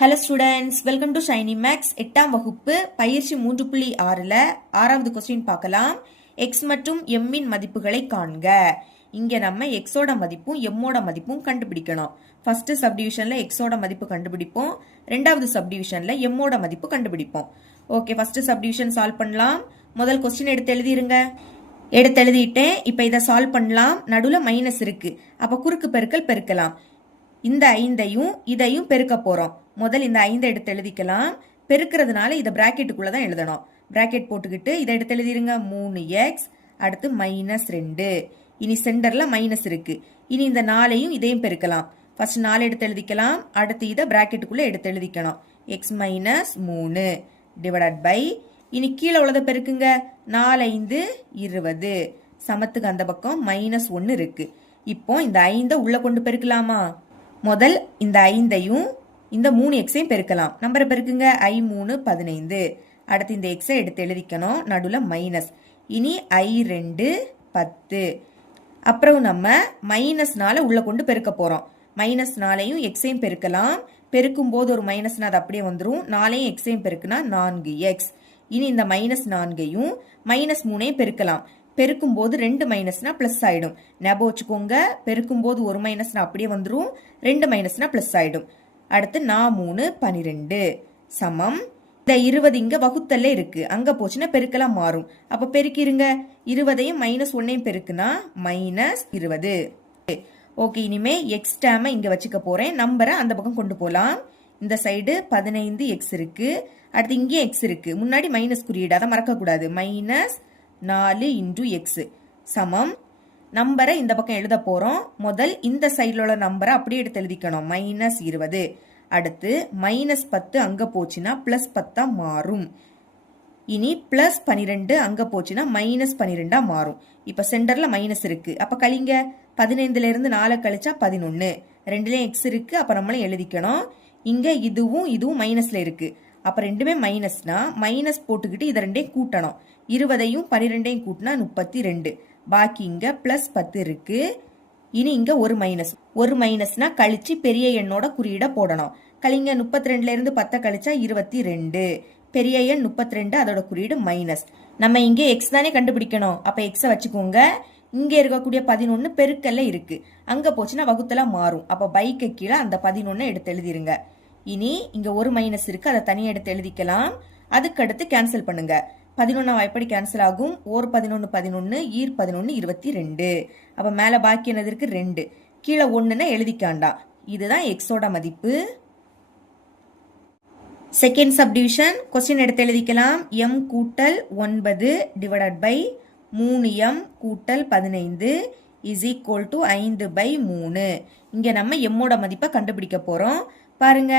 Hello students welcome to Shiny Max எட்டாம் வகுப்பு பயிற்சி மூன்று புள்ளி ஆறில் ஆறாவது கொஸ்டின் பார்க்கலாம். எக்ஸ் மற்றும் எம்மின் மதிப்புகளை காண்க. இங்கே நம்ம எக்ஸோட மதிப்பும் எம்மோட மதிப்பும் கண்டுபிடிக்கணும். ஃபர்ஸ்ட் சப்டிவிஷனில் எக்ஸோட மதிப்பு கண்டுபிடிப்போம். ரெண்டாவது சப்டிவிஷனில் எம்மோட மதிப்பு கண்டுபிடிப்போம். ஓகே ஃபர்ஸ்ட் சப்டிவிஷன் சால்வ் பண்ணலாம். முதல் கொஸ்டின் எடுத்து எழுதிருங்க. எடுத்து எழுதிட்டேன். இப்போ இதை சால்வ் பண்ணலாம். நடுவில் மைனஸ் இருக்குது அப்போ குறுக்கு பெருக்கல் பெருக்கலாம். இந்த ஐந்தையும் இதையும் பெருக்க போறோம். முதல் இந்த ஐந்தை எடுத்து எழுதிக்கலாம். பெருக்கிறதுனால இதை பிராக்கெட்டுக்குள்ள தான் எழுதணும். பிராக்கெட் போட்டுக்கிட்டு இதை எடுத்து எழுதிருங்க. மூணு எக்ஸ் அடுத்து மைனஸ் ரெண்டு. இனி சென்டர்ல மைனஸ் இருக்கு. இனி இந்த நாலையும் இதையும் பெருக்கலாம். ஃபர்ஸ்ட் நாலு எடுத்து எழுதிக்கலாம். அடுத்து இதை பிராக்கெட்டுக்குள்ள எடுத்து எழுதிக்கணும். எக்ஸ் மைனஸ் மூணு டிவைடட் பை இனி கீழே உள்ளதை பெருக்குங்க. நாலைந்து இருபது. சமத்துக்கு அந்த பக்கம் மைனஸ் ஒன்று இருக்கு. இப்போ இந்த ஐந்தை உள்ள கொண்டு பெருக்கலாமா? முதல் இந்த ஐந்தையும் இந்த மூணு எக்ஸையும் பெருக்கலாம். நம்பரை பெருக்குங்க. ஐ மூணு பதினைந்து. அடுத்து இந்த எக்ஸை எடுத்து எழுதிக்கணும். நடுவில் மைனஸ் இனி ஐ ரெண்டு பத்து. அப்புறம் நம்ம மைனஸ்னால உள்ளே கொண்டு பெருக்க போகிறோம் மைனஸ் நாளையும் எக்ஸையும் பெருக்கலாம். பெருக்கும் போது ஒரு மைனஸ்னா அது அப்படியே வந்துடும் நாலையும் எக்ஸையும் பெருக்குனா நான்கு எக்ஸ் இனி இந்த மைனஸ் நான்கையும் மைனஸ் மூணையும் பெருக்கலாம். பெருக்கும் போது ரெண்டு மைனஸ்னா பிளஸ் ஆயிடும். ஞாபகம் வச்சுக்கோங்க பெருக்கும் போது ஒரு மைனஸ்னா அப்படியே வந்துடும் ரெண்டு மைனஸ்னா பிளஸ் ஆயிடும். அடுத்து நான் மூணு பனிரெண்டு. சமம். இந்த இருபது இங்க வகுத்தல்ல இருக்கு. அங்க போச்சுன்னா பெருக்கெல்லாம் மாறும். அப்ப பெருக்கிருங்க. இருபதையும் மைனஸ் ஒன்னையும் பெருக்குனா மைனஸ் இருபது. ஓகே இனிமே எக்ஸ் டேமை இங்க வச்சுக்க போறேன். நம்பரை அந்த பக்கம் கொண்டு போலாம். இந்த சைடு பதினைந்து எக்ஸ் இருக்கு. அடுத்து இங்கே எக்ஸ் இருக்கு. முன்னாடி மைனஸ் குறியீடு. அதை மறக்கக்கூடாது. மைனஸ் நாலு இன்டு எக்ஸு சமம். நம்பரை இந்த பக்கம் எழுத போகிறோம் முதல் இந்த சைடில் உள்ள நம்பரை அப்படியே எடுத்து எழுதிக்கணும். மைனஸ் இருபது. அடுத்து மைனஸ் பத்து அங்கே போச்சுன்னா ப்ளஸ் பத்தாக மாறும். இனி ப்ளஸ் பன்னிரெண்டு அங்கே போச்சுன்னா மைனஸ் பன்னிரெண்டாக மாறும். இப்போ சென்டரில் மைனஸ் இருக்குது அப்போ கழிங்க. பதினைந்துலேருந்து நாலு கழிச்சா பதினொன்று ரெண்டுலேயும் எக்ஸ் இருக்குது அப்போ நம்மளும் எழுதிக்கணும். இங்கே இதுவும் இதுவும் மைனஸில் இருக்குது அப்போ ரெண்டுமே மைனஸ்னா மைனஸ் போட்டுக்கிட்டு இதை ரெண்டையும் கூட்டணும். இருபதையும் பன்னிரெண்டையும் கூட்டினா முப்பத்தி ரெண்டு பாக்கி இங்கே ப்ளஸ் பத்து இருக்கு. இனி இங்கே ஒரு மைனஸ் ஒரு மைனஸ்னா கழிச்சு பெரிய எண்ணோட குறியீடை போடணும். கழிங்க முப்பத்தி ரெண்டுலேருந்து பத்தை கழிச்சா இருபத்தி ரெண்டு பெரிய எண் முப்பத்தி ரெண்டு அதோட குறியீடு மைனஸ் நம்ம இங்கே எக்ஸ் தானே கண்டுபிடிக்கணும். அப்போ எக்ஸை வச்சுக்கோங்க. இங்கே இருக்கக்கூடிய பதினொன்று பெருக்கல்ல இருக்குது அங்கே போச்சுன்னா வகுத்தெல்லாம் மாறும். அப்போ பைக்கு கீழே அந்த பதினொன்று எடுத்து எழுதிருங்க. இனி இங்க ஒரு மைனஸ் இருக்கு அதை தனியாக எடுத்து எழுதிக்கலாம். அதுக்கடுத்து கேன்சல் பண்ணுங்க. பதினொன்றாம் எப்படி கேன்சல் ஆகும். ஓர் பதினொன்று பதினொன்று ஈர் பதினொன்று இருபத்தி ரெண்டு. அப்போ மேலே பாக்கி என்னது இருக்கு? ரெண்டு. கீழே ஒன்றுன்னா எழுதிக்காண்டாம் இதுதான் எக்ஸோட மதிப்பு. செகண்ட் சப்டிவிஷன் கொஸ்டின் எடுத்து எழுதிக்கலாம். எம் கூட்டல் ஒன்பது டிவைடட் பை மூணு எம் கூட்டல் பதினைந்து இஸ் ஈக்குவல் டு ஐந்து பை மூணு. இங்கே நம்ம எம்மோட மதிப்பை கண்டுபிடிக்க போகிறோம் பாருங்க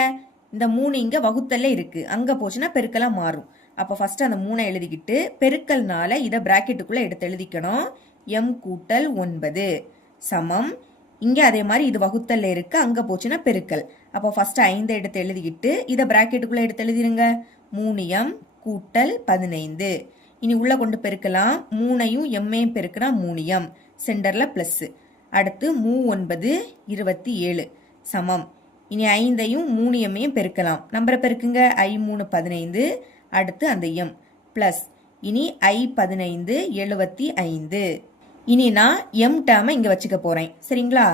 இந்த மூணு இங்கே வகுத்தல்ல இருக்கு. அங்கே போச்சுன்னா பெருக்கெல்லாம் மாறும். அப்போ ஃபர்ஸ்ட் அந்த மூணை எழுதிக்கிட்டு பெருக்கல்னால இதை ப்ராக்கெட்டுக்குள்ளே எடுத்து எழுதிக்கணும். எம் கூட்டல் ஒன்பது சமம். இங்கே அதே மாதிரி இது வகுத்தல்ல இருக்கு அங்கே போச்சுன்னா பெருக்கல். அப்போ ஃபர்ஸ்ட் ஐந்து எடுத்து எழுதிக்கிட்டு இதை ப்ராக்கெட்டுக்குள்ளே எடுத்து எழுதிருங்க. மூணு எம் கூட்டல் பதினைந்து. இனி உள்ள கொண்டு பெருக்கலாம். மூணையும் எம்மையும் பெருக்கினா மூணு எம் சென்டரில் ப்ளஸ்ஸு அடுத்து மூ ஒன்பது இருபத்தி ஏழு. சமம். இனி ஐந்தையும் மூணு எம்மையும் பெருக்கலாம். நம்பரை பெருக்குங்க. ஐ மூணு பதினைந்து அடுத்து அந்த எம். ப்ளஸ். இனி ஐ பதினைந்து எழுபத்தி ஐந்து. இனி நான் எம் டேமை இங்கே வச்சுக்க போகிறேன் சரிங்களா?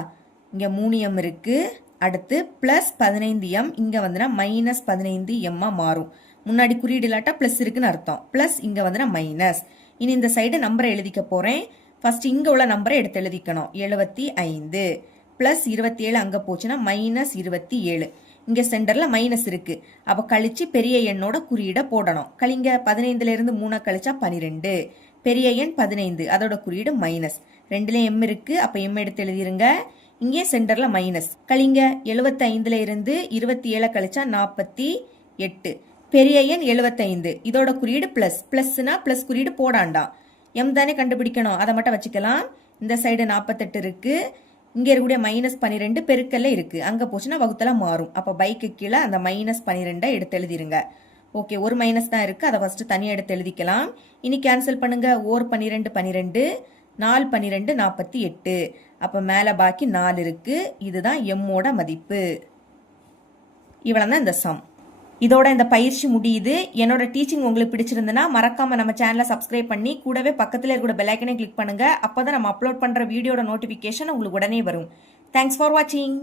இங்கே மூணு எம் இருக்குது அடுத்து ப்ளஸ் பதினைந்து எம். இங்கே வந்துனா மைனஸ் பதினைந்து எம்மாக மாறும். முன்னாடி குறியீடு இல்லாட்டா ப்ளஸ் இருக்குன்னு அர்த்தம். ப்ளஸ் இங்கே வந்துனா மைனஸ் இனி இந்த சைடு நம்பரை எழுதிக்க போகிறேன் ஃபர்ஸ்ட் இங்கே உள்ள நம்பரை எடுத்து எழுதிக்கணும். எழுபத்தி ஐந்து. ப்ளஸ் இருபத்தி ஏழு அங்கே போச்சுன்னா மைனஸ் இருபத்தி ஏழு இங்கே சென்டரில் மைனஸ் இருக்கு. அப்போ கழிச்சு பெரிய எண்ணோட குறியீடை போடணும். கழிங்க பதினைந்துலேருந்து இருந்து கழிச்சா பனிரெண்டு. பெரிய எண் பதினைந்து அதோட குறியீடு மைனஸ் ரெண்டுலேயும் எம் இருக்கு அப்போ எம் எடுத்து எழுதிருங்க. இங்கே சென்டரில் மைனஸ் கழிங்க எழுபத்தி ஐந்துல இருந்து இருபத்தி ஏழை கழிச்சா நாற்பத்தி எட்டு. பெரிய எண் எழுபத்தைந்து இதோட குறியீடு பிளஸ் பிளஸ்னா பிளஸ் குறியீடு போடாண்டாம். எம் தானே கண்டுபிடிக்கணும். அதை மட்டும் வச்சுக்கலாம். இந்த சைடு நாற்பத்தெட்டு இருக்குது இங்கே இருக்கக்கூடிய மைனஸ் பன்னிரெண்டு பெருக்கல்ல இருக்கு. அங்கே போச்சுன்னா வகுத்தலாம் மாறும். அப்போ பைக்கு கீழே அந்த மைனஸ் பன்னிரெண்டை எடுத்து எழுதிருங்க. ஓகே ஒரு மைனஸ் தான் இருக்குது அதை ஃபஸ்ட்டு தனியாக எடுத்து எழுதிக்கலாம். இனி கேன்சல் பண்ணுங்கள் ஓர் பன்னிரெண்டு பன்னிரெண்டு நாலு பன்னிரெண்டு நாற்பத்தி எட்டு. அப்போ மேலே பாக்கி நாலு இருக்குது இதுதான் எம்மோட மதிப்பு. இவ்வளோ தான் இந்த சம் இதோட இந்த பயிற்சி முடியுது. என்னோட டீச்சிங் உங்களுக்கு பிடிச்சிருந்துன்னா மறக்காம நம்ம சேனலை சப்ஸ்கிரைப் பண்ணி கூடவே பக்கத்தில் இருக்கிற பெல்லைக்கனை கிளிக் பண்ணுங்க. அப்பதான் நம்ம அப்லோட் பண்ற வீடியோட நோட்டிஃபிகேஷன் உங்களுக்கு உடனே வரும். தேங்க்ஸ் ஃபார் வாட்சிங்